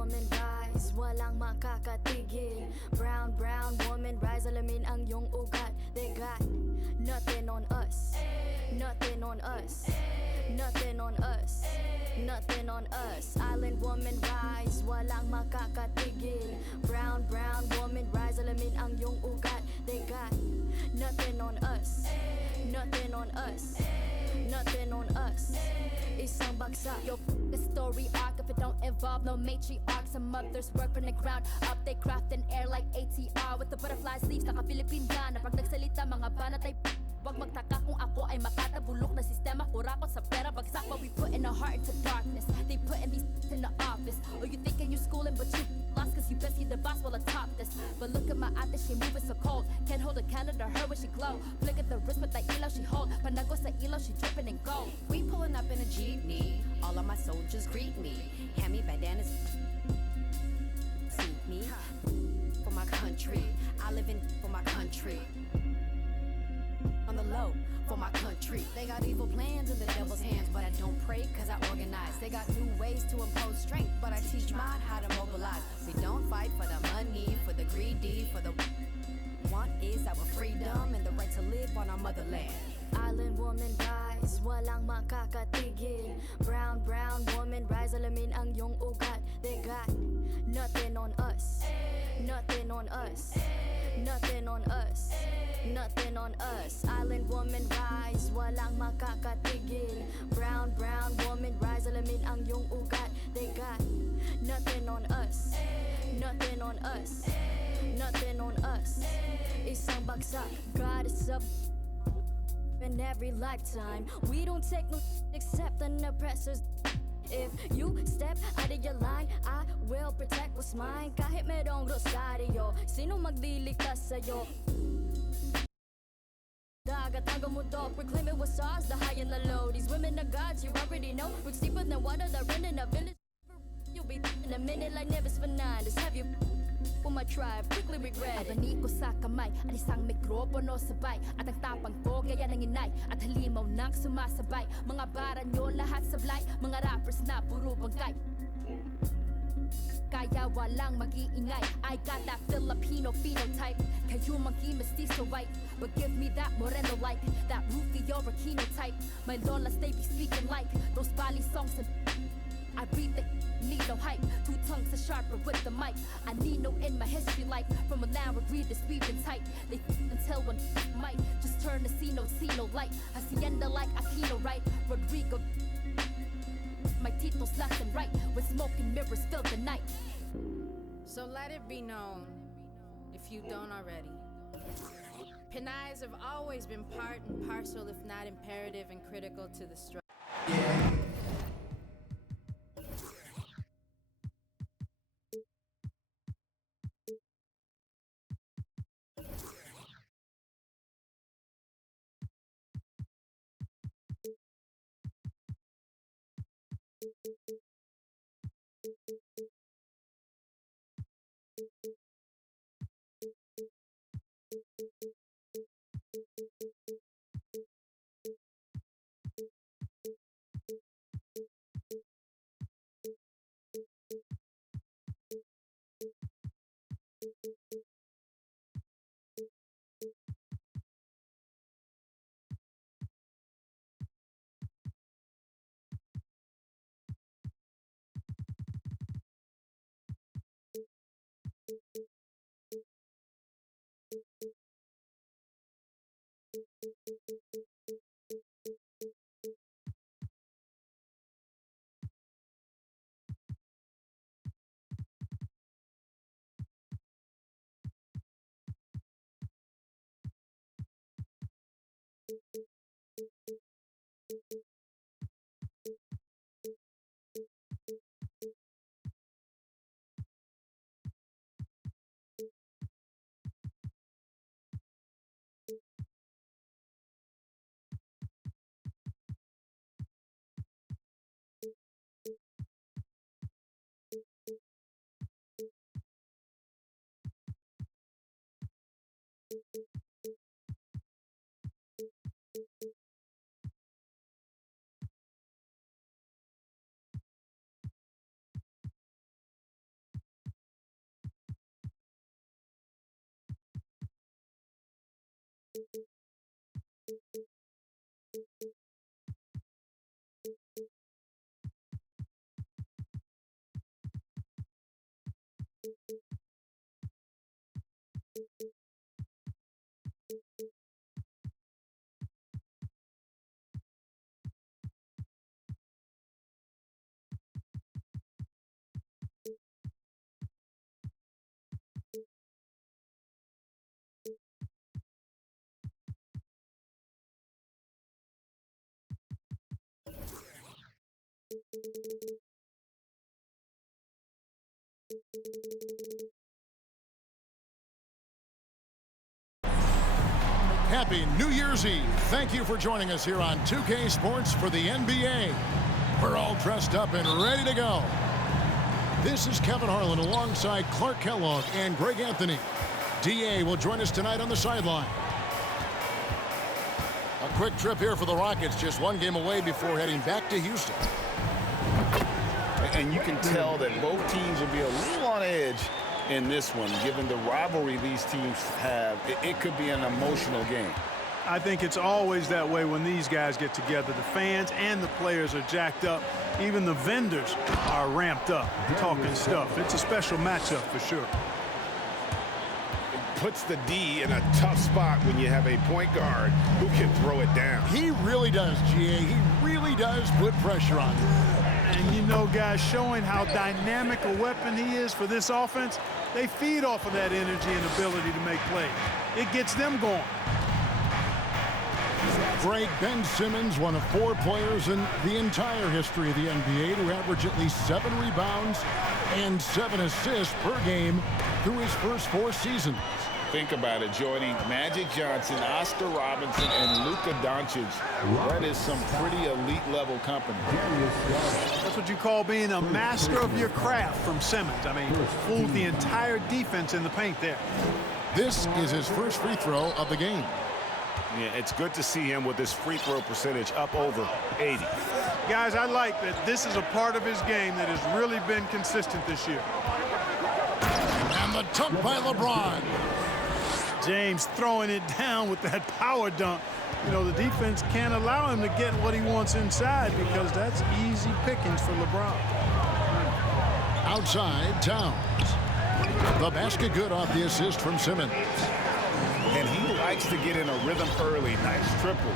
woman rise, walang makakatigil. Brown, brown woman rise, alamin ang iyong ugat. They got nothing on us, nothing on us, nothing on us, nothing on us. Island woman rise, walang makakatigil. Brown, brown woman rise, alamin ang iyong ugat. They got nothing on us, nothing on us, nothing on us. Isang bagsak. Yo, the story arc if it don't involve no matriarch. Some mothers work from the ground up, they craft in air like ATR with the butterfly sleeves. Naka-Philippine na pag nagsalita mga banat ay wag magtaka kung ako ay makatabulok na sistema. Kurakot sa pera bagsak, but we put in our heart into darkness. They put in these in the office. Or you thinking you're schooling but you lost cause you best see the boss while atop this. But look at my ate, she moving so cold. Can't hold a candle to her when she glow. Flick at the wrist with that ilaw she hold. Panago sa ilaw, she dripping in gold. We pulling up in a jeepney. All of my soldiers greet me. Hand me bandanas. Seek me for my country. I live in for my country. On the low for my country. They got evil plans in the devil's hands, but I don't pray cause I organize. They got new ways to impose strength, but I teach mine how to mobilize. We don't fight for the money, for the greedy, for the want is our freedom and the right to live on our motherland. Island woman rise, walang makakatigil. Brown, brown woman rise, alamin ang iyong ugat. They got nothing on us, nothing on us, nothing on us, nothing on us. Island woman rise, walang makakatigil. Brown, brown woman rise, alamin ang iyong ugat. They got nothing on us, nothing on us, nothing on us. Isang bagsak, God is up in every lifetime. We don't take no except the oppressors. If you step out of your line, I will protect what's mine. Kahit merong rosaryo, sino magdiligtas sa'yo? Dagat hanggang mundo, proclaim it was ours, the high and the low. These women are gods, you already know. Roots deeper than water, they're in a village. You'll be in a minute like Nevis Fernandez. Have you for my tribe, quickly regret it. Abani ko sa kamay, at isang mikropono sabay. At ang tapang ko gaya ng inay, at halimaw nang sumasabay. Mga bara nyo lahat sablay, mga rappers na puro bangkay. Kaya walang mag-iingay, I got that Filipino phenotype. Kayo monkey mestizo white, but give me that moreno like that Rufio Aquino type. My lolas they be speaking like those Bali songs and I read the need no hype, two tongues are sharper with the mic. I need no in my history like from a land where readers weaving tight. They until one might just turn to see no light. Hacienda like Aquino right, Rodrigo. My titles left and right, with smoke and mirrors fill the night. So let it be known, if you don't already, Pinayas have always been part and parcel, if not imperative and critical to the struggle. Happy New Year's Eve. Thank you for joining us here on 2K Sports for the NBA. We're all dressed up and ready to go. This is Kevin Harlan alongside Clark Kellogg and Greg Anthony. DA will join us tonight on the sideline. A quick trip here for the Rockets, just one game away before heading back to Houston. And you can tell that both teams will be a little on edge in this one, given the rivalry these teams have. It could be an emotional game. I think it's always that way when these guys get together. The fans and the players are jacked up. Even the vendors are ramped up, talking stuff. It's a special matchup for sure. It puts the D in a tough spot when you have a point guard who can throw it down. He really does, GA. He really does put pressure on him. And you know, guys, showing how dynamic a weapon he is for this offense, they feed off of that energy and ability to make plays. It gets them going. Greg, Ben Simmons, one of 4 players in the entire history of the NBA to average at least 7 rebounds and 7 assists per game through his first 4 seasons. Think about it, joining Magic Johnson, Oscar Robinson, and Luka Doncic. That is some pretty elite-level company. That's what you call being a master of your craft from Simmons. I mean, fooled the entire defense in the paint there. This is his first free throw of the game. Yeah, it's good to see him with his free throw percentage up over 80. Guys, I like that this is a part of his game that has really been consistent this year. And the dunk by LeBron. James throwing it down with that power dunk. You know, the defense can't allow him to get what he wants inside because that's easy pickings for LeBron. Outside, Towns. The basket good off the assist from Simmons. And he likes to get in a rhythm early. Nice triple.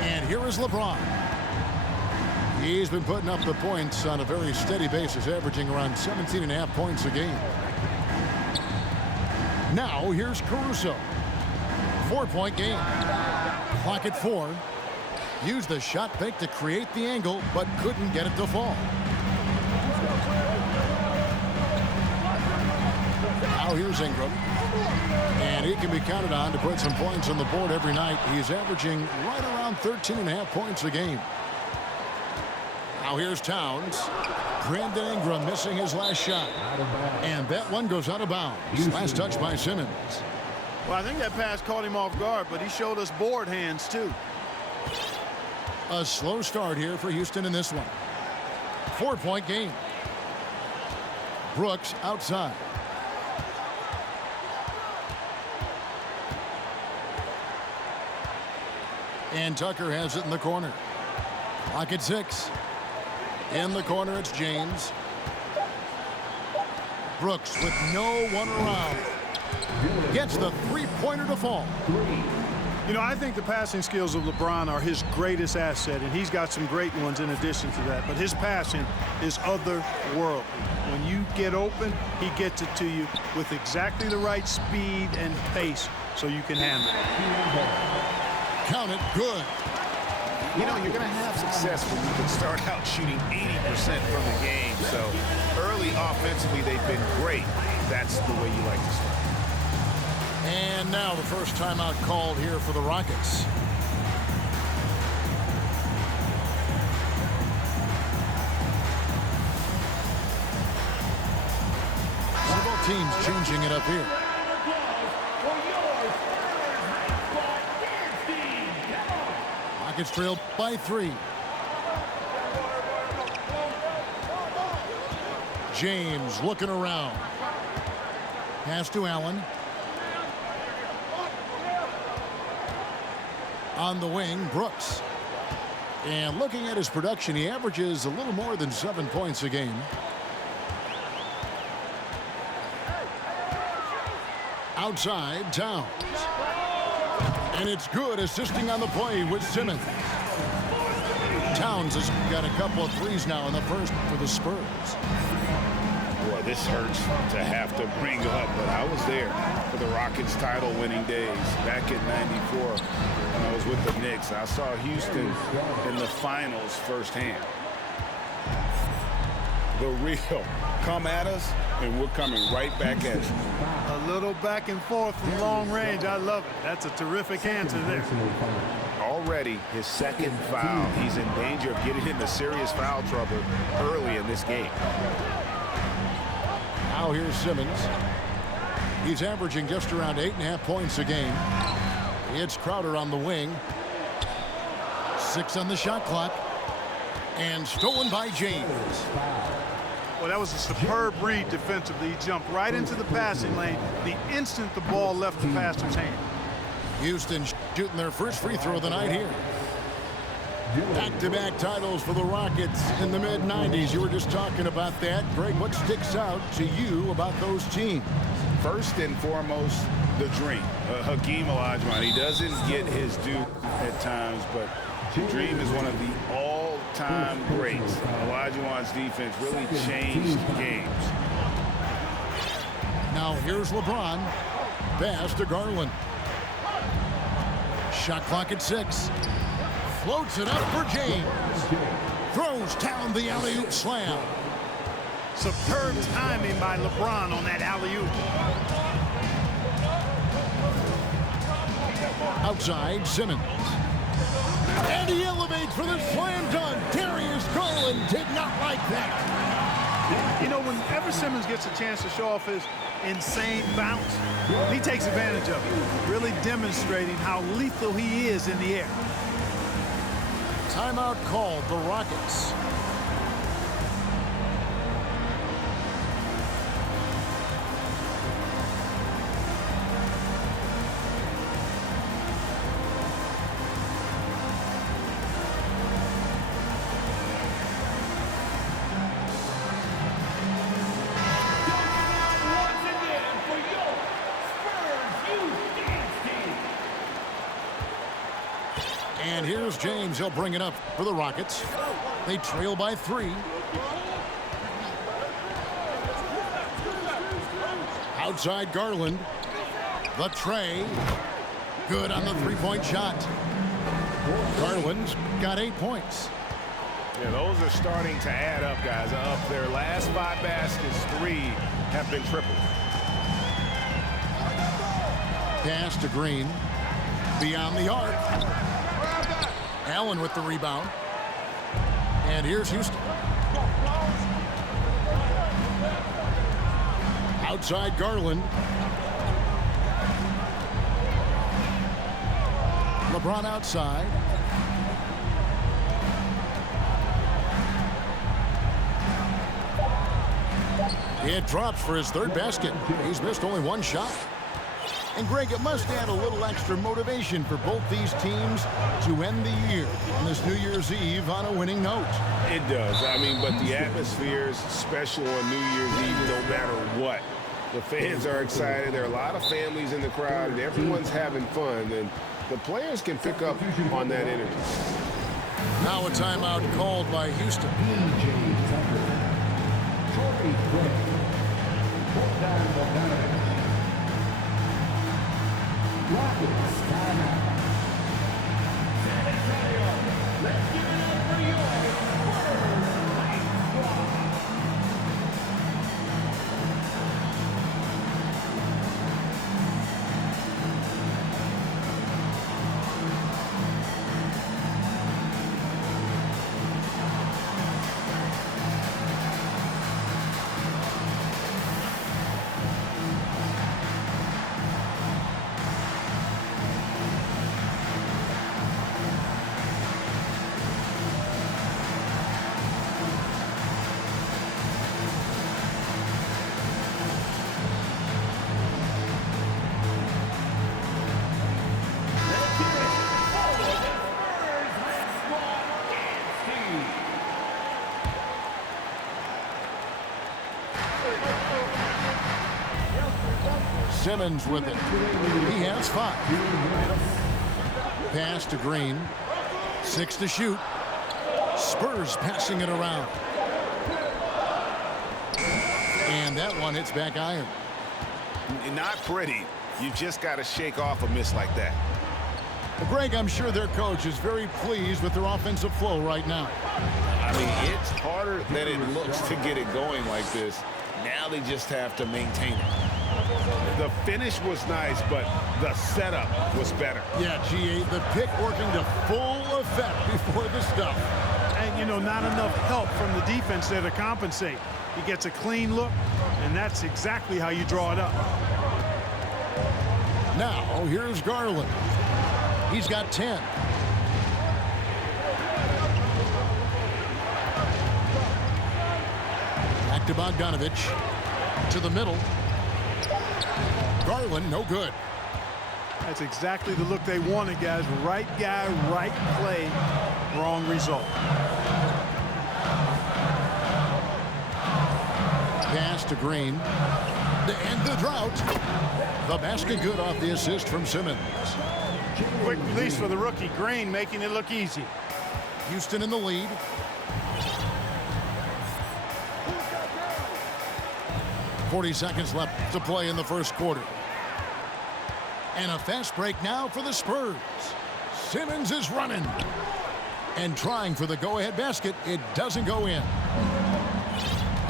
And here is LeBron. He's been putting up the points on a very steady basis, averaging around 17.5 points a game. Now, here's Caruso. 4-point game. Clock at 4. Used the shot fake to create the angle, but couldn't get it to fall. Now here's Ingram. And he can be counted on to put some points on the board every night. He's averaging right around 13.5 points a game. Now here's Towns. Brandon Ingram missing his last shot. And that one goes out of bounds. Last touch by Simmons. Well, I think that pass caught him off guard, but he showed us board hands, too. A slow start here for Houston in this one. 4-point game. Brooks outside. And Tucker has it in the corner. Clock at 6. In the corner, it's James. Brooks with no one around. Gets the three-pointer to fall. You know, I think the passing skills of LeBron are his greatest asset, and he's got some great ones in addition to that. But his passing is otherworldly. When you get open, he gets it to you with exactly the right speed and pace so you can handle it. Count it, good. You know, you're going to have success when you can start out shooting 80% from the game. So early offensively, they've been great. That's the way you like to start. And now the first timeout called here for the Rockets. So both teams changing it up here. Rockets trailed by 3. James looking around. Pass to Allen. On the wing, Brooks. And looking at his production, he averages a little more than 7 points a game. Outside, Towns. And it's good, assisting on the play with Simmons. Towns has got a couple of threes now in the first for the Spurs. Boy, this hurts to have to bring up, but I was there for the Rockets title-winning days back in '94 when I was with the Knicks. I saw Houston in the finals firsthand. The real come at us, and we're coming right back at you. A little back and forth from long range. I love it. That's a terrific answer there. Already his second foul. He's in danger of getting into serious foul trouble early in this game. Now here's Simmons. He's averaging just around 8.5 points a game. It's Crowder on the wing. 6 on the shot clock. And stolen by James. Well, that was a superb read defensively. He jumped right into the passing lane the instant the ball left the passer's hand. Houston shooting their first free throw of the night here. Back-to-back titles for the Rockets in the mid-90s. You were just talking about that. Greg, what sticks out to you about those teams? First and foremost, the dream. Hakeem Olajuwon, he doesn't get his due at times, but the dream is one of the all-time greats. Olajuwon's defense really changed games. Now here's LeBron. Pass to Garland. Shot clock at 6. Floats it up for James. Throws down the alley-oop slam. Superb timing by LeBron on that alley-oop. Outside, Simmons. And he elevates for the slam dunk. Darius Garland did not like that. You know, whenever Simmons gets a chance to show off his insane bounce, he takes advantage of it, really demonstrating how lethal he is in the air. Timeout called, the Rockets. And here's James. He'll bring it up for the Rockets. They trail by 3. Outside Garland. The tray. Good on the three-point shot. Garland's got 8 points. Yeah, those are starting to add up, guys. Up their last 5 baskets, 3 have been tripled. Pass to Green. Beyond the arc. Allen with the rebound. And here's Houston. Outside Garland. LeBron outside. It drops for his 3rd basket. He's missed only 1 shot. And Greg, it must add a little extra motivation for both these teams to end the year on this New Year's Eve on a winning note. It does. I mean, but the atmosphere is special on New Year's Eve no matter what. The fans are excited. There are a lot of families in the crowd, and everyone's having fun. And the players can pick up on that energy. Now a timeout called by Houston. Rockets timeout. San Antonio, let's give it up for your Spurs Night Squad. Simmons with it. He has 5. Pass to Green. 6 to shoot. Spurs passing it around. And that one hits back iron. Not pretty. You just got to shake off a miss like that. Well, Greg, I'm sure their coach is very pleased with their offensive flow right now. I mean, it's harder than it looks to get it going like this. Now they just have to maintain it. The finish was nice, but the setup was better. Yeah, GA, the pick working to full effect before the stuff. And, you know, not enough help from the defense there to compensate. He gets a clean look, and that's exactly how you draw it up. Now, here's Garland. He's got 10. Back to Bogdanovich. To the middle. Garland, no good. That's exactly the look they wanted, guys. Right guy, right play, wrong result. Pass to Green. To end the drought. The basket good off the assist from Simmons. Quick release for the rookie. Green making it look easy. Houston in the lead. .40 seconds left to play in the first quarter. And a fast break now for the Spurs. Simmons is running. And trying for the go-ahead basket. It doesn't go in.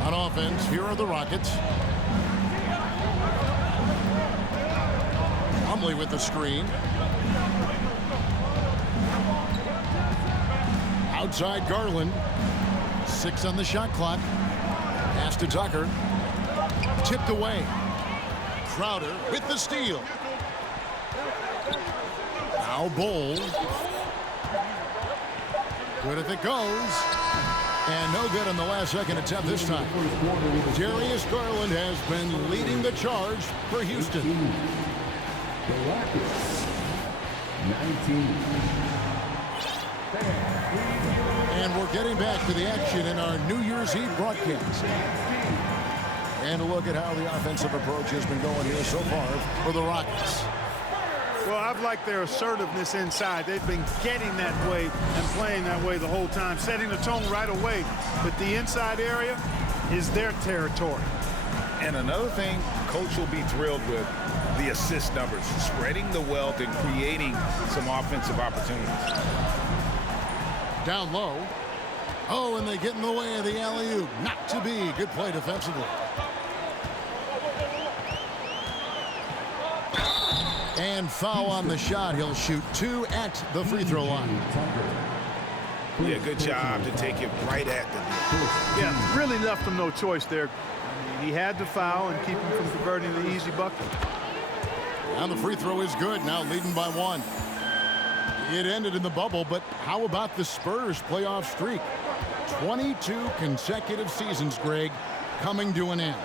On offense, here are the Rockets. Plumlee with the screen. Outside Garland. 6 on the shot clock. Pass to Tucker. Tipped away. Crowder with the steal. Now Bol. Good if it goes. And no good on the last second attempt this time. Darius Garland has been leading the charge for Houston. The Rockets, 19. And we're getting back to the action in our New Year's Eve broadcast. And a look at how the offensive approach has been going here so far for the Rockets. Well, I've liked their assertiveness inside. They've been getting that way and playing that way the whole time, setting the tone right away. But the inside area is their territory. And another thing coach will be thrilled with, the assist numbers, spreading the wealth and creating some offensive opportunities. Down low. Oh, and they get in the way of the alley-oop. Not to be. Good play defensively. And foul on the shot. He'll shoot 2 at the free throw line. Yeah, good job to take it right at the net. Yeah, really left him no choice there. He had to foul and keep him from converting the easy bucket. And the free throw is good. Now leading by 1. It ended in the bubble, but how about the Spurs playoff streak? 22 consecutive seasons, Greg, coming to an end.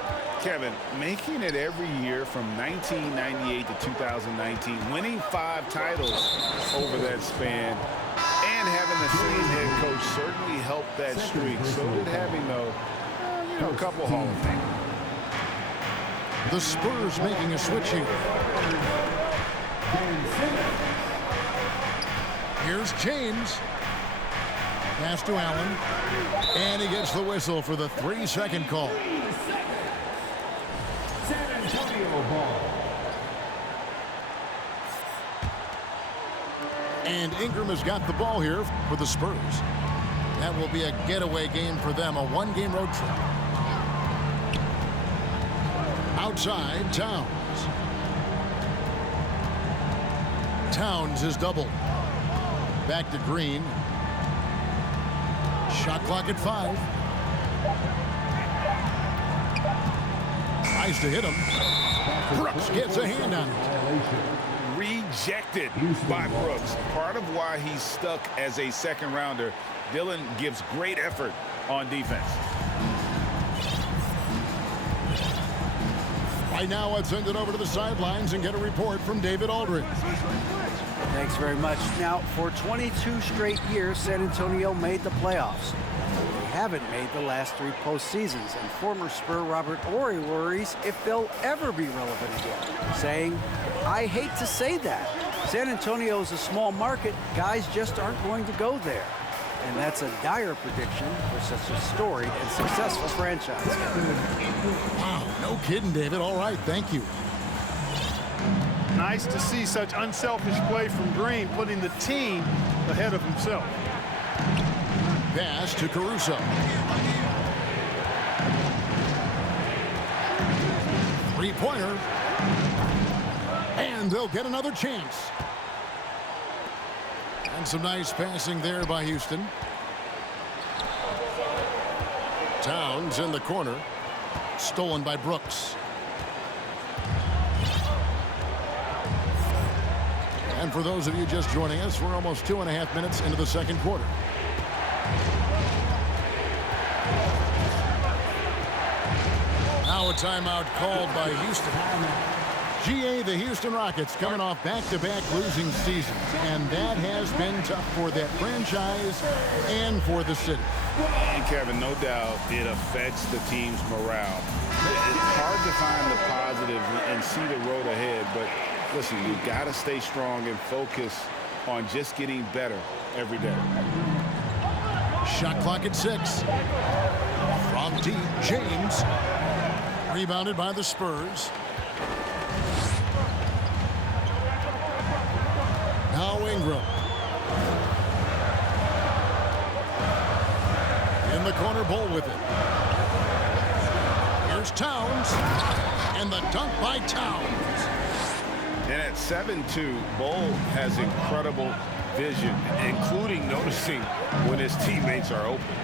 Kevin, making it every year from 1998 to 2019, winning 5 titles over that span, and having the same head coach certainly helped that streak. So did having, though, a couple Hall of Fame. The Spurs making a switch here. Here's James. Pass to Allen. And he gets the whistle for the 3-second call. San Antonio ball. And Ingram has got the ball here for the Spurs. That will be a getaway game for them, a 1-game road trip. Outside, Towns. Towns is doubled. Back to Green. Shot clock at 5. Tries to hit him. Brooks gets a hand on it. Rejected by Brooks. Part of why he's stuck as a second rounder. Dillon gives great effort on defense. Right now, let's send it over to the sidelines and get a report from David Aldridge. Thanks very much. Now, for 22 straight years, San Antonio made the playoffs. haven't made the last 3 postseasons, and former Spur Robert Ory worries if they'll ever be relevant again, saying, "I hate to say that. San Antonio is a small market. Guys just aren't going to go there." And that's a dire prediction for such a storied and successful franchise. Wow, no kidding, David. All right, thank you. Nice to see such unselfish play from Green, putting the team ahead of himself. Pass to Caruso. Three-pointer. And they'll get another chance. And some nice passing there by Houston. Towns in the corner. Stolen by Brooks. And for those of you just joining us, we're almost 2.5 minutes into the second quarter. Now a timeout called by Houston. GA, the Houston Rockets, coming off back-to-back losing seasons, and that has been tough for that franchise and for the city. And Kevin, no doubt it affects the team's morale. It's hard to find the positive and see the road ahead, but listen, you got to stay strong and focus on just getting better every day. Shot clock at 6. From deep, James. Rebounded by the Spurs. Now Ingram. In the corner, Bull with it. Here's Towns. And the dunk by Towns. And at 7'2", Bull has incredible vision, including noticing when his teammates are open.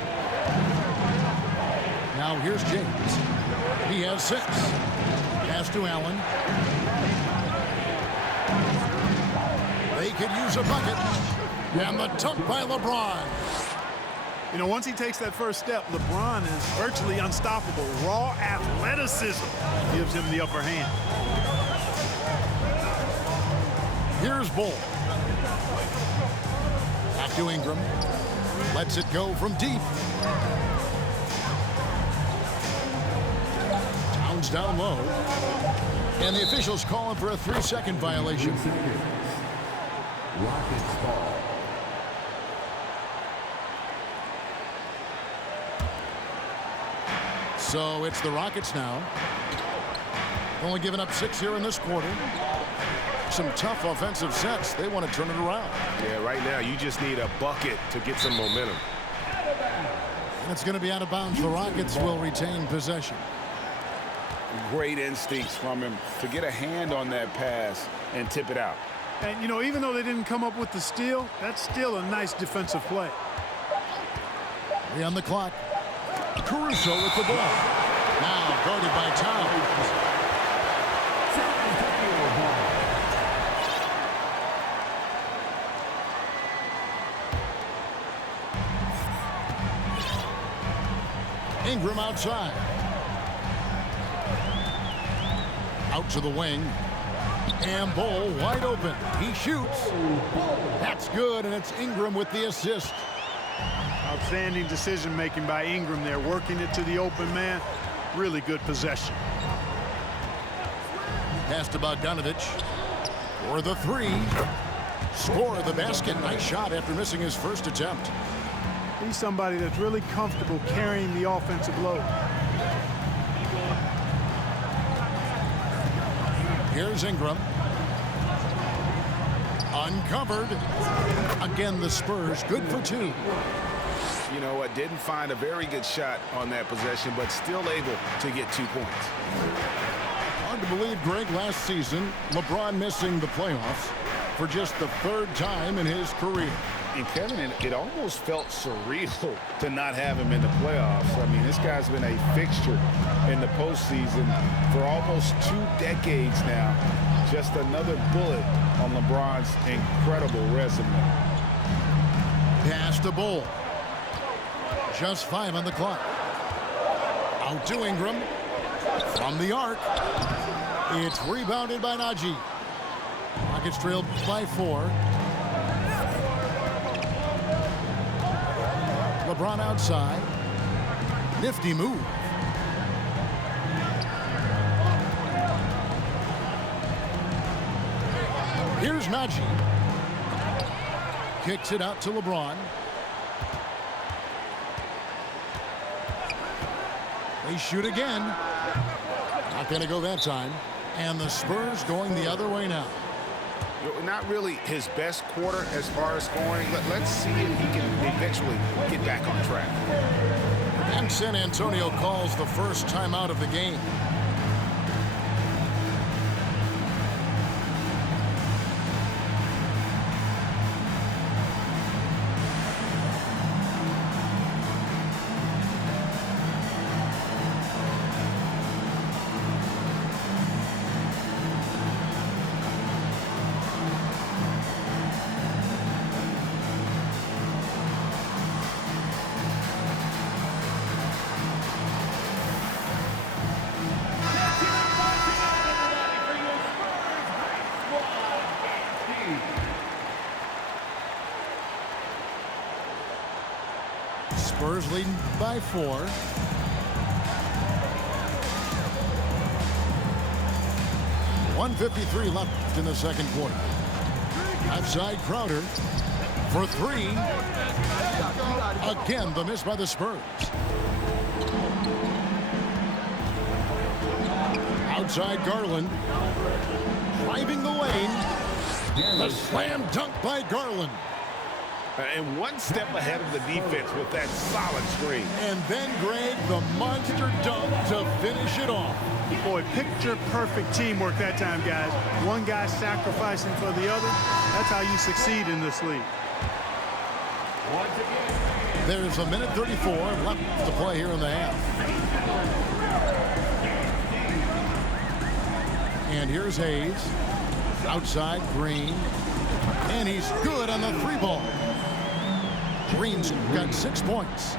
Now here's James. He has 6. Pass to Allen. They could use a bucket. And the dunk by LeBron. You know, once he takes that first step, LeBron is virtually unstoppable. Raw athleticism gives him the upper hand. Here's Bull. Back to Ingram. Lets it go from deep. Towns down low. And the officials calling for a 3-second violation. Rockets ball. So it's the Rockets now. Only giving up 6 here in this quarter. Some tough offensive sets. They want to turn it around. Yeah, right now you just need a bucket to get some momentum. And it's going to be out of bounds. The Rockets will retain possession. Great instincts from him to get a hand on that pass and tip it out. And, you know, even though they didn't come up with the steal, that's still a nice defensive play. 3 on the clock. Caruso with the ball. Now guarded by Towns. Ingram outside. Out to the wing. And Bull wide open. He shoots. That's good, and it's Ingram with the assist. Outstanding decision-making by Ingram there, working it to the open man. Really good possession. Pass to Bogdanovich for the 3. Score the basket. Nice shot after missing his first attempt. He's somebody that's really comfortable carrying the offensive load. Here's Ingram. Uncovered. Again, the Spurs good for 2. You know what? Didn't find a very good shot on that possession, but still able to get 2 points. Hard to believe, Greg, last season, LeBron missing the playoffs for just the 3rd time in his career. And Kevin, it almost felt surreal to not have him in the playoffs. I mean, this guy's been a fixture in the postseason for almost 2 decades now. Just another bullet on LeBron's incredible resume. Pass to Bull. Just 5 on the clock. Out to Ingram. From the arc. It's rebounded by Najee. Rockets trailed by 4. LeBron outside. Nifty move. Here's Najee. Kicks it out to LeBron. They shoot again. Not going to go that time. And the Spurs going the other way now. Not really his best quarter as far as scoring. Let's see if he can eventually get back on track. And San Antonio calls the first timeout of the game. Spurs leading by 4. .153 left in the second quarter. Outside Crowder for 3. Again, the miss by the Spurs. Outside Garland. Driving the lane. The slam dunk by Garland. And one step ahead of the defense with that solid screen. And then, Greg, the monster dunk to finish it off. Boy, picture-perfect teamwork that time, guys. One guy sacrificing for the other. That's how you succeed in this league. There's a minute 34 left to play here in the half. And here's Hayes. Outside Green. And he's good on the 3-ball. Green's got 6 points.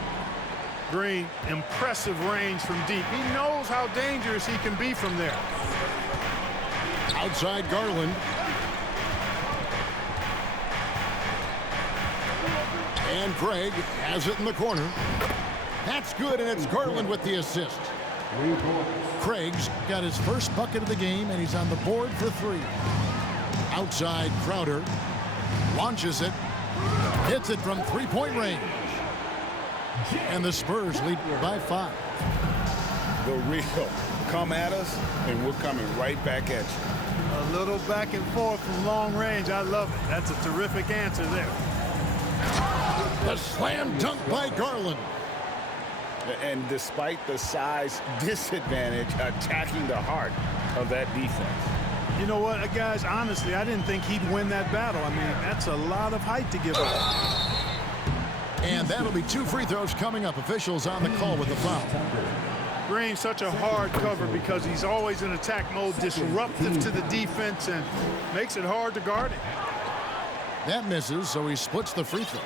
Green, impressive range from deep. He knows how dangerous he can be from there. Outside Garland. And Craig has it in the corner. That's good, and it's Garland with the assist. Craig's got his first bucket of the game, and he's on the board for 3. Outside Crowder. Launches it. Hits it from 3-point range. And the Spurs lead by 5. The real. Come at us, and we're coming right back at you. A little back and forth from long range. I love it. That's a terrific answer there. The slam dunk by Garland. And despite the size disadvantage, attacking the heart of that defense. You know what, guys, honestly, I didn't think he'd win that battle. I mean, that's a lot of height to give up. And that'll be 2 free throws coming up. Officials on the call with the foul. Green's such a hard cover because he's always in attack mode, disruptive to the defense, and makes it hard to guard him. That misses, so he splits the free throws.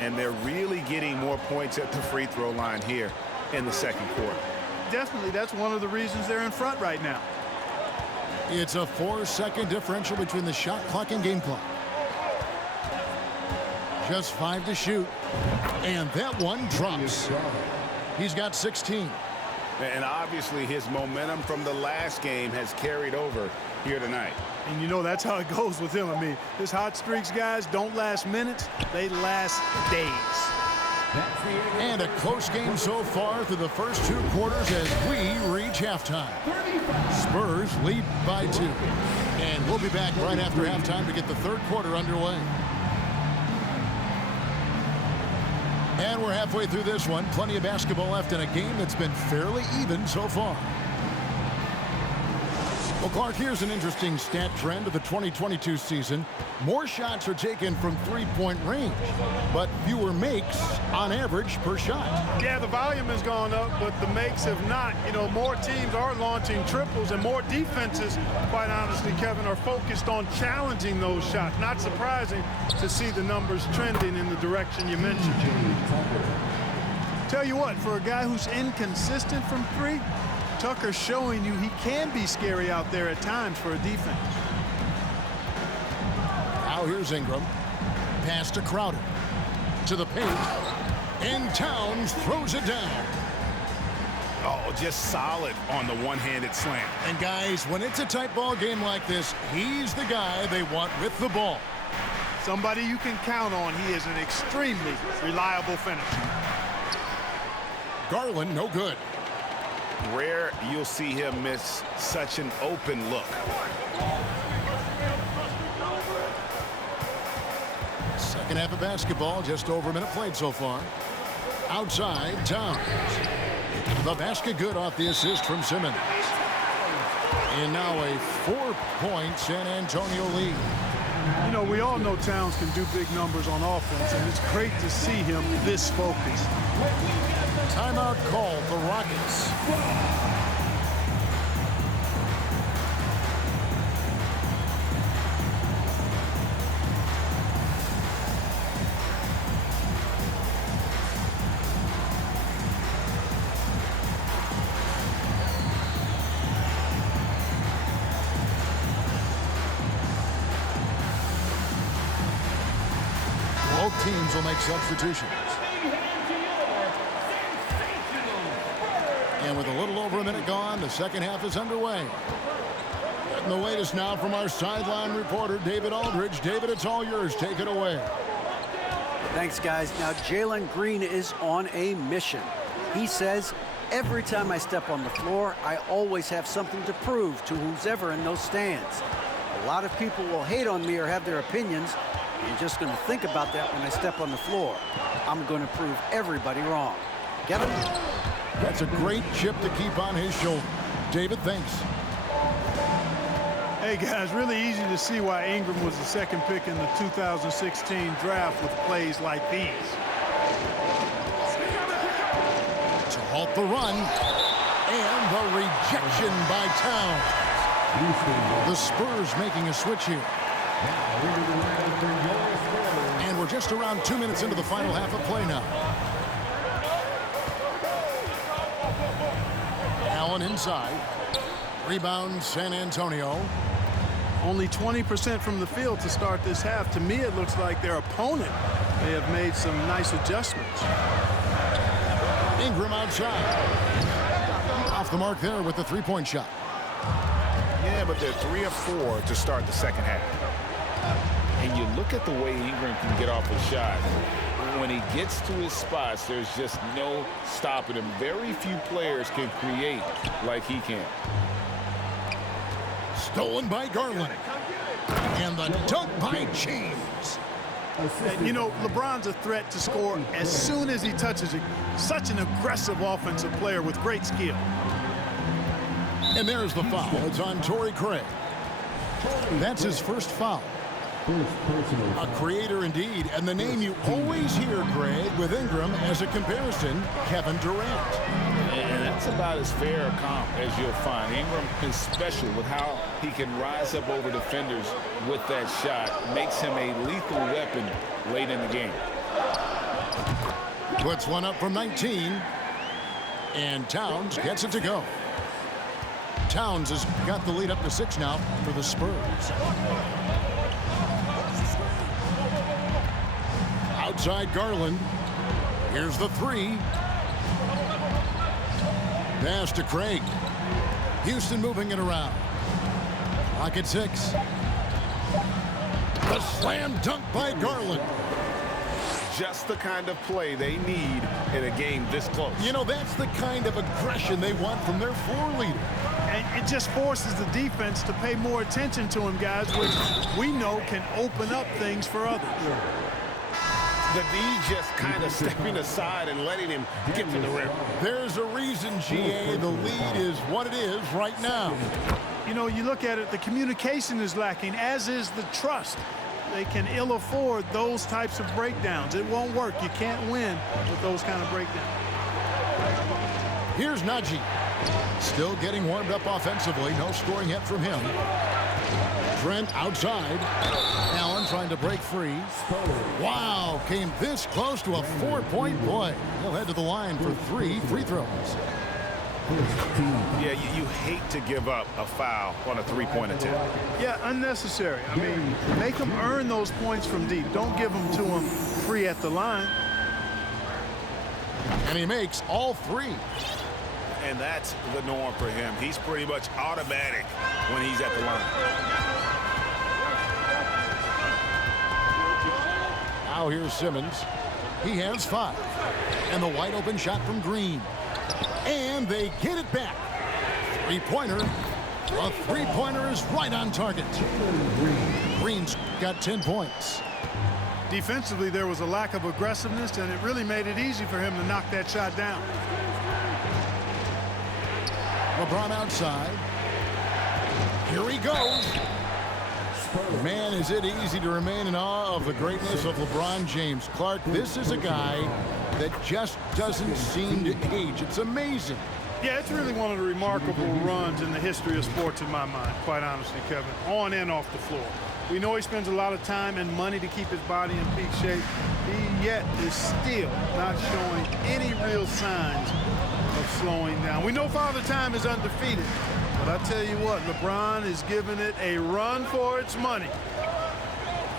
And they're really getting more points at the free throw line here in the second quarter. Definitely, that's one of the reasons they're in front right now. It's a 4-second differential between the shot clock and game clock. Just 5 to shoot. And that one drops. He's got 16. And obviously his momentum from the last game has carried over here tonight. And you know that's how it goes with him. I mean, his hot streaks, guys, don't last minutes. They last days. And a close game so far through the first 2 quarters as we reach halftime. Spurs lead by 2. And we'll be back right after halftime to get the third quarter underway. And we're halfway through this one. Plenty of basketball left in a game that's been fairly even so far. Well, Clark, here's an interesting stat trend of the 2022 season. More shots are taken from 3-point range, but fewer makes on average per shot. Yeah, the volume has gone up, but the makes have not. You know, more teams are launching triples, and more defenses, quite honestly, Kevin, are focused on challenging those shots. Not surprising to see the numbers trending in the direction you mentioned. Tell you what, for a guy who's inconsistent from 3, Tucker's showing you he can be scary out there at times for a defense. Now here's Ingram. Pass to Crowder. To the paint. And Towns throws it down. Oh, just solid on the one-handed slam. And guys, when it's a tight ball game like this, he's the guy they want with the ball. Somebody you can count on. He is an extremely reliable finisher. Garland, no good. Rare you'll see him miss such an open look. Second half of basketball, just over a minute played so far. Outside, Towns. The basket good off the assist from Simmons. And now a 4-point San Antonio lead. You know, we all know Towns can do big numbers on offense, and it's great to see him this focused. Timeout called the Rockets. Both teams will make substitutions. And with a little over a minute gone, the second half is underway. And the latest now from our sideline reporter, David Aldridge. David, it's all yours. Take it away. Thanks, guys. Now, Jalen Green is on a mission. He says, every time I step on the floor, I always have something to prove to who's ever in those stands. A lot of people will hate on me or have their opinions. I'm just going to think about that when I step on the floor. I'm going to prove everybody wrong. Kevin? That's a great chip to keep on his shoulder. David, thanks. Hey, guys, really easy to see why Ingram was the second pick in the 2016 draft with plays like these. To halt the run. And the rejection by Towns. The Spurs making a switch here. And we're just around 2 minutes into the final half of play now. Allen inside. Rebound San Antonio. Only 20% from the field to start this half. To me, it looks like their opponent may have made some nice adjustments. Ingram outside. Off the mark there with the three-point shot. Yeah, but they're 3 of 4 to start the second half. And you look at the way Ingram can get off a shot. When he gets to his spots, there's just no stopping him. Very few players can create like he can. Stolen by Garland. And the dunk by James. And, you know, LeBron's a threat to score as soon as he touches it. Such an aggressive offensive player with great skill. And there's the foul. It's on Torrey Craig. That's his first foul. A creator indeed, and the name you always hear, Greg, with Ingram as a comparison, Kevin Durant. And that's about as fair a comp as you'll find. Ingram is special with how he can rise up over defenders with that shot. Makes him a lethal weapon late in the game. Puts one up from 19. And Towns gets it to go. Towns has got the lead up to 6 now for the Spurs. Outside Garland. Here's the 3. Pass to Craig. Houston moving it around. Clock at 6. The slam dunk by Garland. Just the kind of play they need in a game this close. You know, that's the kind of aggression they want from their floor leader. And it just forces the defense to pay more attention to him, guys, which we know can open up things for others. The D just kind of stepping aside and letting him get to the rim. There's a reason, GA, the lead is what it is right now. You know, you look at it, the communication is lacking, as is the trust. They can ill afford those types of breakdowns. It won't work. You can't win with those kind of breakdowns. Here's Najee. Still getting warmed up offensively. No scoring yet from him. Trent outside. Allen trying to break free. Wow, came this close to a 4-point play. He'll head to the line for 3 free throws. Yeah, you hate to give up a foul on a three-point attempt. Yeah, unnecessary. I mean, make them earn those points from deep. Don't give them to them free at the line. And he makes all three. And that's the norm for him. He's pretty much automatic when he's at the line. Now here's Simmons. He has 5. And the wide open shot from Green. And they get it back. Three-pointer. A three-pointer is right on target. Green's got 10 points. Defensively, there was a lack of aggressiveness, and it really made it easy for him to knock that shot down. LeBron outside. Here he goes. Man, is it easy to remain in awe of the greatness of LeBron James. Clark, this is a guy that just doesn't seem to age. It's amazing. Yeah, it's really one of the remarkable runs in the history of sports in my mind, quite honestly, Kevin, on and off the floor. We know he spends a lot of time and money to keep his body in peak shape. He yet is still not showing any real signs of slowing down. We know Father Time is undefeated, but I tell you what, LeBron is giving it a run for its money.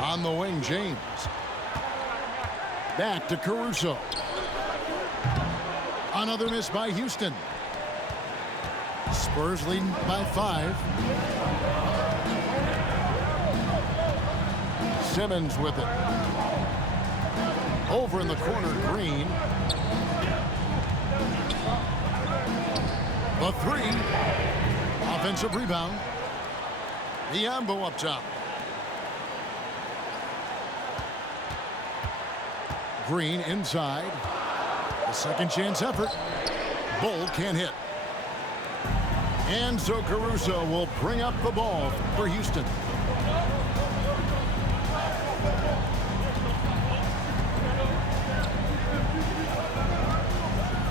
On the wing, James. Back to Caruso. Another miss by Houston. Spurs leading by 5. Simmons with it. Over in the corner, Green. The 3. Offensive rebound. Diambo up top. Green inside. A second chance effort. Bull can't hit. And so Caruso will bring up the ball for Houston.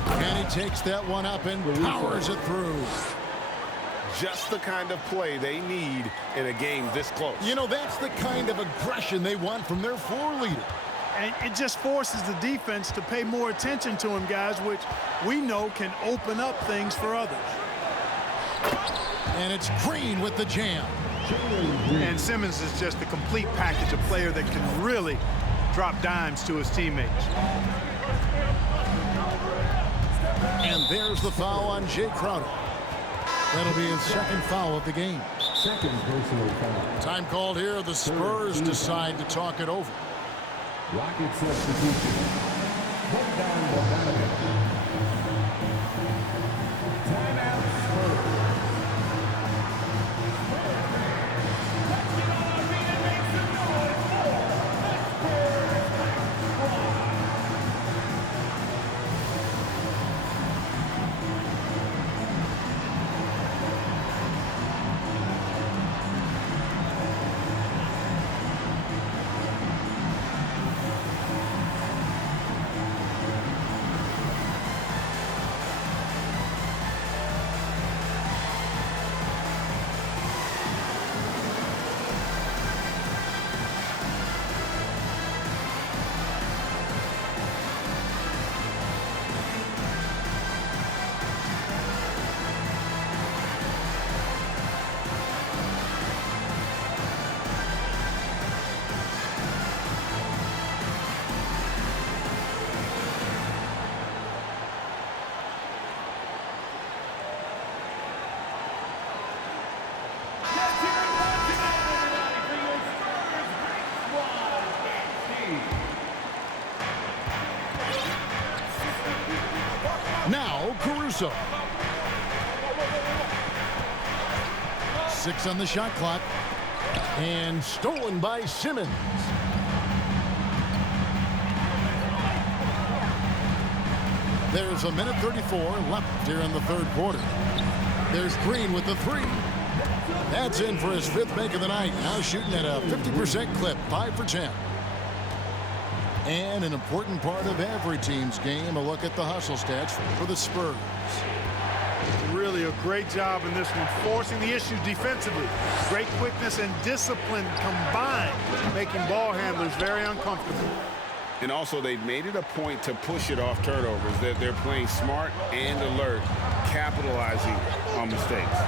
And he takes that one up and powers it through. Just the kind of play they need in a game this close. You know, that's the kind of aggression they want from their floor leader. And it just forces the defense to pay more attention to him, guys, which we know can open up things for others. And it's Green with the jam. And Simmons is just a complete package, a player that can really drop dimes to his teammates. And there's the foul on Jay Crowder. That'll be his second foul of the game. Second personal foul. Time called here. The Spurs decide to talk it over. Rocket substitution. Put down Bogdanovich. Timeout Spurs. Now Caruso. 6 on the shot clock. And stolen by Simmons. There's a minute 34 left here in the third quarter. There's Green with the 3. That's in for his 5th make of the night. Now shooting at a 50% clip, 5 for 10. And an important part of every team's game, a look at the hustle stats for the Spurs. Really a great job in this one, forcing the issue defensively. Great quickness and discipline combined, making ball handlers very uncomfortable. And also, they've made it a point to push it off turnovers. They're playing smart and alert, capitalizing on mistakes.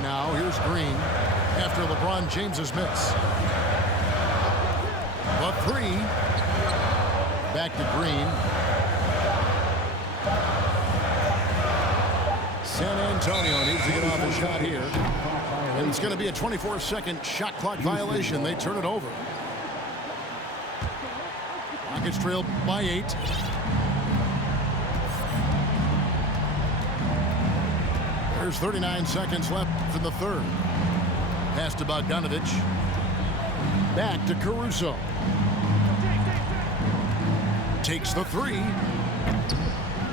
Now here's Green after LeBron James's miss. A 3. Back to Green. San Antonio needs to get off a shot here. And it's going to be a 24-second shot clock violation. They turn it over. Rockets trail by 8. There's 39 seconds left in the third. Pass to Bogdanovich. Back to Caruso. Takes the 3.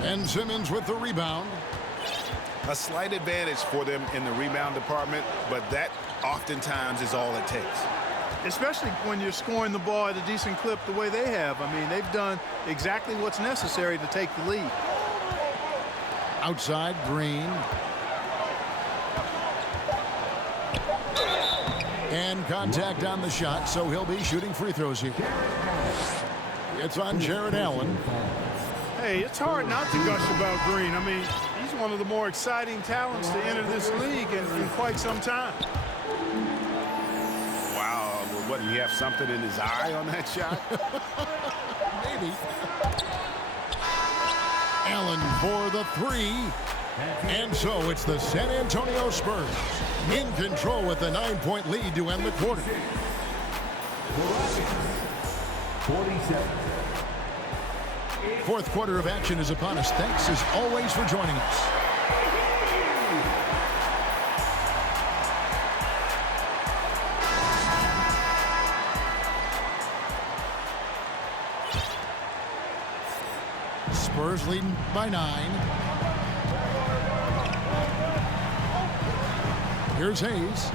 And Simmons with the rebound. A slight advantage for them in the rebound department, but that oftentimes is all it takes. Especially when you're scoring the ball at a decent clip the way they have. I mean, they've done exactly what's necessary to take the lead. Outside, Green. And contact on the shot, so he'll be shooting free throws here. It's on Jared Allen. Hey, it's hard not to gush about Green. I mean, he's one of the more exciting talents to enter this league in quite some time. Wow, what, did he have something in his eye on that shot? Maybe. Allen for the 3. And so it's the San Antonio Spurs in control with a 9-point lead to end the quarter. 47. Fourth quarter of action is upon us. Thanks as always for joining us. Spurs leading by 9. Here's Hayes.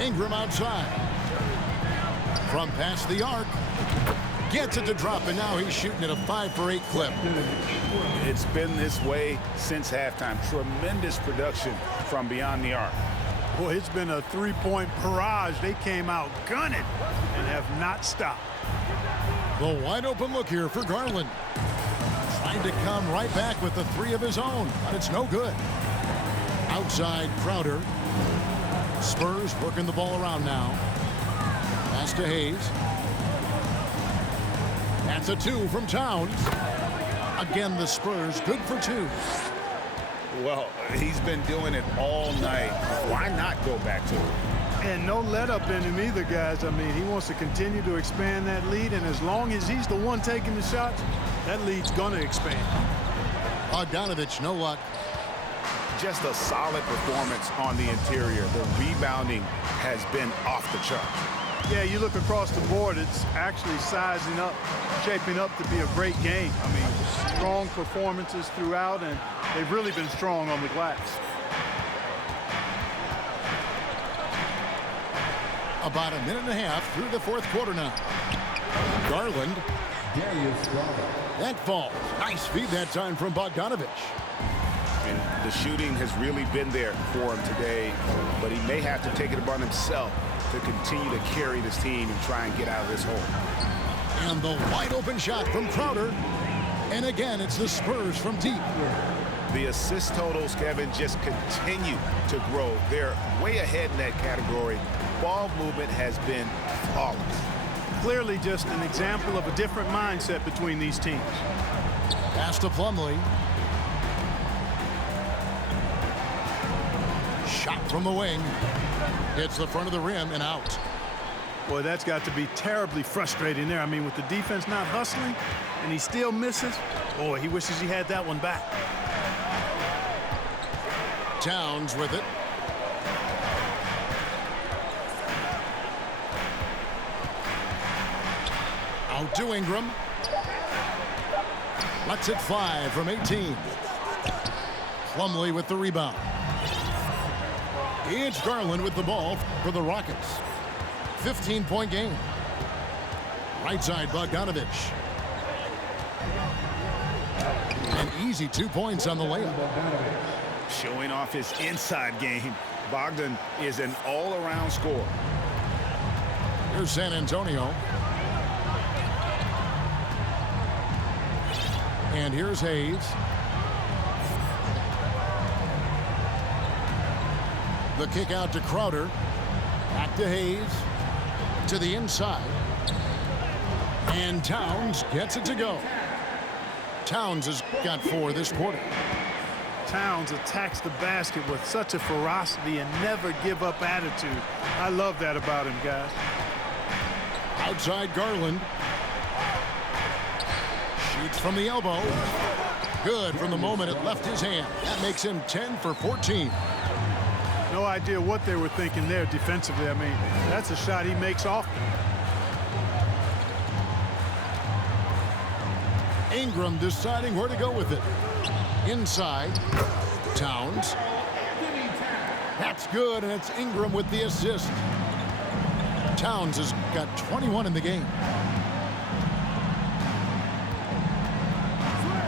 Ingram outside. From past the arc. Gets it to drop, and now he's shooting at a 5-for-8 clip. It's been this way since halftime. Tremendous production from beyond the arc. Boy, it's been a 3-point barrage. They came out gunning and have not stopped. The wide open look here for Garland. Trying to come right back with the 3 of his own, but it's no good. Outside, Crowder. Spurs working the ball around now. Pass to Hayes. That's a 2 from Towns. Again, the Spurs good for 2. Well, he's been doing it all night. Why not go back to it? And no let up in him either, guys. I mean, he wants to continue to expand that lead, and as long as he's the one taking the shots, that lead's going to expand. Bogdanovich, no luck. Just a solid performance on the interior. The rebounding has been off the chart. Yeah, you look across the board, it's actually sizing up, shaping up to be a great game. I mean, strong performances throughout, and they've really been strong on the glass. About a minute and a half through the fourth quarter now. Garland. That falls. Nice feed that time from Bogdanovich. And the shooting has really been there for him today, but he may have to take it upon himself to continue to carry this team and try and get out of this hole. And the wide open shot from Crowder. And again, it's the Spurs from deep. The assist totals, Kevin, just continue to grow. They're way ahead in that category. Ball movement has been flawless. Clearly just an example of a different mindset between these teams. Pass to Plumlee. Shot from the wing. Hits the front of the rim and out. Boy, that's got to be terribly frustrating there. I mean, with the defense not hustling and he still misses, boy, he wishes he had that one back. Towns with it. Out to Ingram. Lets it fly from 18. Plumlee with the rebound. It's Garland with the ball for the Rockets. 15-point game. Right side, Bogdanovich. An easy 2 points on the layup. Showing off his inside game. Bogdan is an all-around scorer. Here's San Antonio. And here's Hayes. The kick out to Crowder. Back to Hayes. To the inside. And Towns gets it to go. Towns has got 4 this quarter. Towns attacks the basket with such a ferocity and never give up attitude. I love that about him, guys. Outside Garland. Shoots from the elbow. Good from the moment it left his hand. That makes him 10 for 14. No idea what they were thinking there defensively. I mean, that's a shot he makes often. Ingram deciding where to go with it. Inside. Towns. That's good, and it's Ingram with the assist. Towns has got 21 in the game.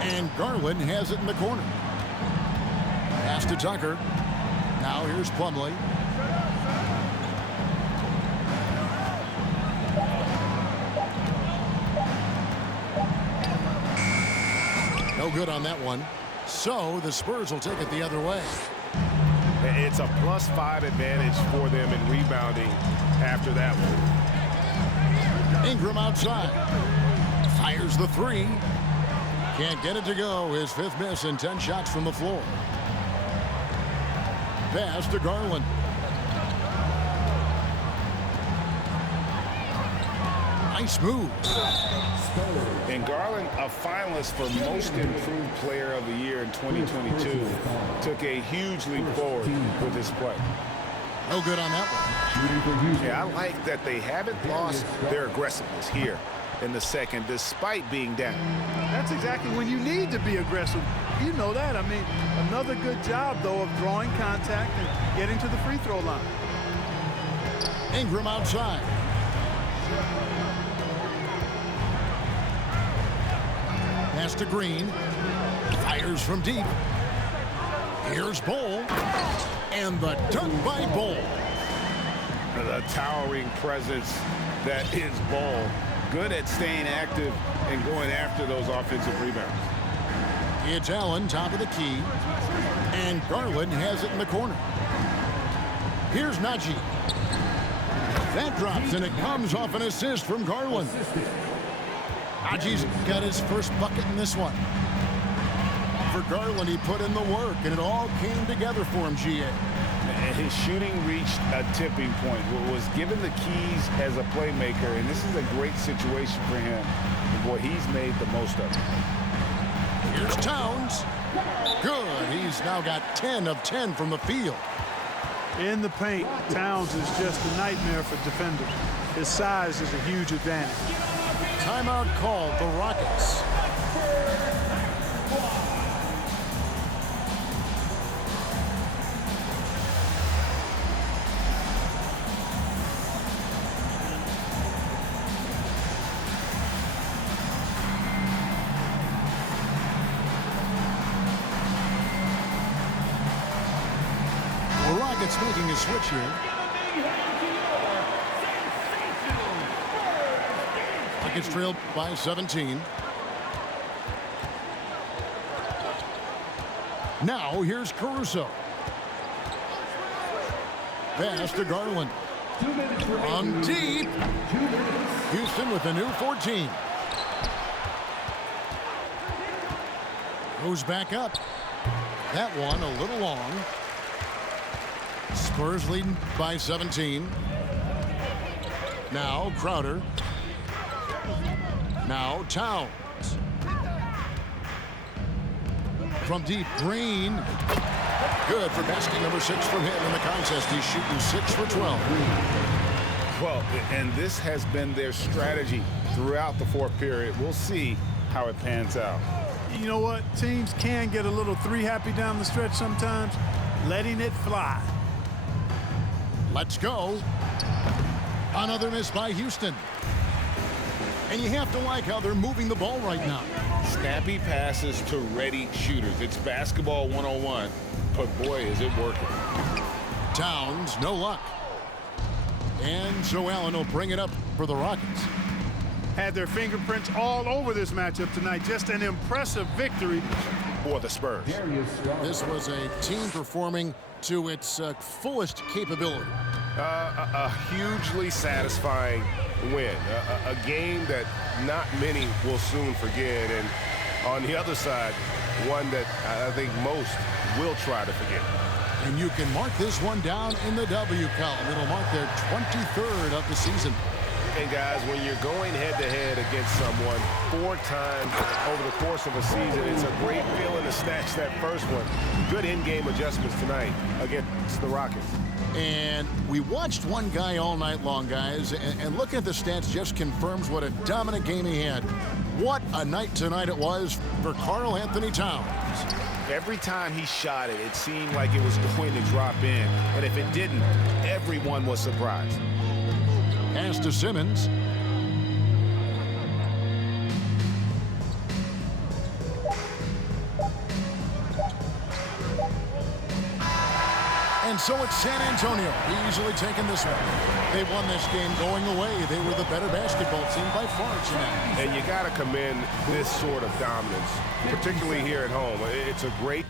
And Garland has it in the corner. Pass to Tucker. Now here's Plumlee. No good on that one. So the Spurs will take it the other way. It's a +5 advantage for them in rebounding after that one. Ingram outside. Fires the three. Can't get it to go. His 5th miss and 10 shots from the floor. Pass to Garland. Nice move. And Garland, a finalist for Most Improved Player of the Year in 2022, took a huge leap forward with his play. No good on that one. Yeah, I like that they haven't lost their aggressiveness here in the second, despite being down. That's exactly when you need to be aggressive. You know that. I mean, another good job, though, of drawing contact and getting to the free throw line. Ingram outside. Pass to Green. Fires from deep. Here's Bol. And the dunk by Bol. The towering presence that is Bol. Good at staying active and going after those offensive rebounds. It's Allen, top of the key. And Garland has it in the corner. Here's Najee. That drops, and it comes off an assist from Garland. Najee's got his first bucket in this one. For Garland, he put in the work, and it all came together for him, GA. His shooting reached a tipping point. Was given the keys as a playmaker, and this is a great situation for him. Boy, he's made the most of it. Here's Towns. Good. He's now got 10 of 10 from the field. In the paint, Towns is just a nightmare for defenders. His size is a huge advantage. Timeout called, the Rockets. The Rockets making a switch here. Rockets trailed by 17. Now here's Caruso. Pass to Garland. On deep. Houston with a new 14. Goes back up. That one a little long. Spurs leading by 17. Now Crowder. Now Towns. From deep, Green. Good for basket number 6 from him in the contest. He's shooting 6 for 12. Well, and this has been their strategy throughout the fourth period. We'll see how it pans out. You know what? Teams can get a little three happy down the stretch sometimes. Letting it fly. Let's go. Another miss by Houston. And you have to like how they're moving the ball right now. Snappy passes to ready shooters. It's basketball 101, but boy, is it working. Towns, no luck. And so Allen will bring it up for the Rockets. Had their fingerprints all over this matchup tonight. Just an impressive victory For the Spurs. This was a team performing to its fullest capability. A hugely satisfying win. A game that not many will soon forget. And on the other side, one that I think most will try to forget. And you can mark this one down in the W column. It'll mark their 23rd of the season. Hey, guys, when you're going head-to-head against someone 4 times over the course of a season, it's a great feeling to snatch that first one. Good in-game adjustments tonight against the Rockets. And we watched one guy all night long, guys, and looking at the stats just confirms what a dominant game he had. What a night tonight it was for Karl Anthony Towns. Every time he shot it, it seemed like it was going to drop in. And if it didn't, everyone was surprised. Pass to Simmons. And so it's San Antonio easily taking this one. They won this game going away. They were the better basketball team by far tonight. And you got to commend this sort of dominance, particularly here at home. It's a great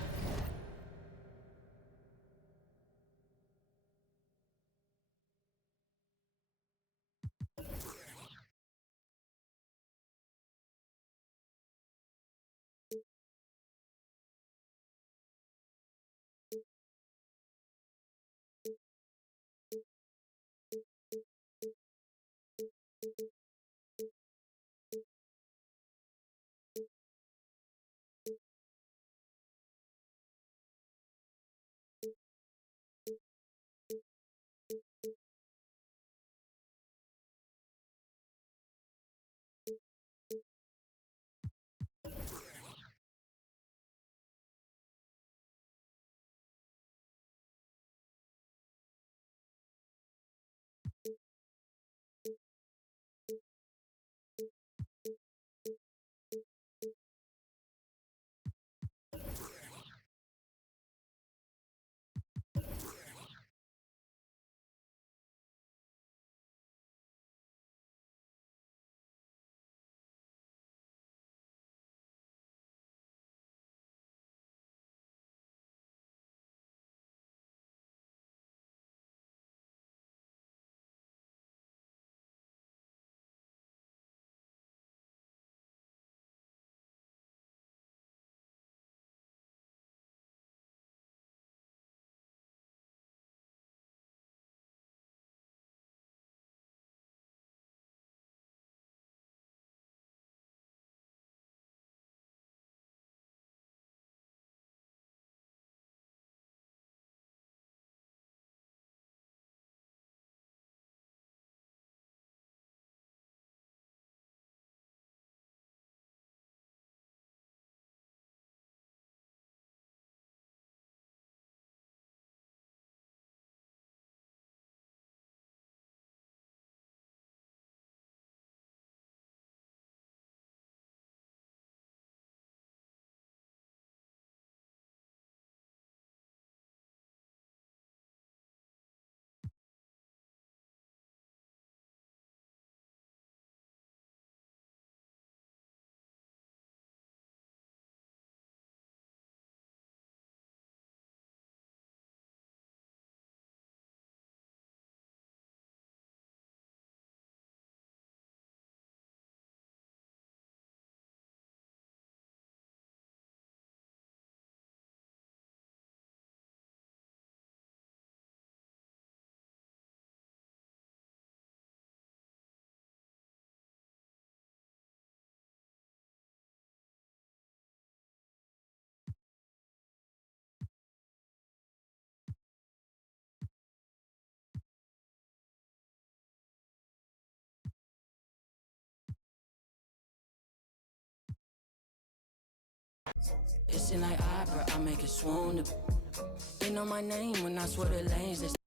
It's in like opera, I make it swoon. They know my name when I swear the lanes.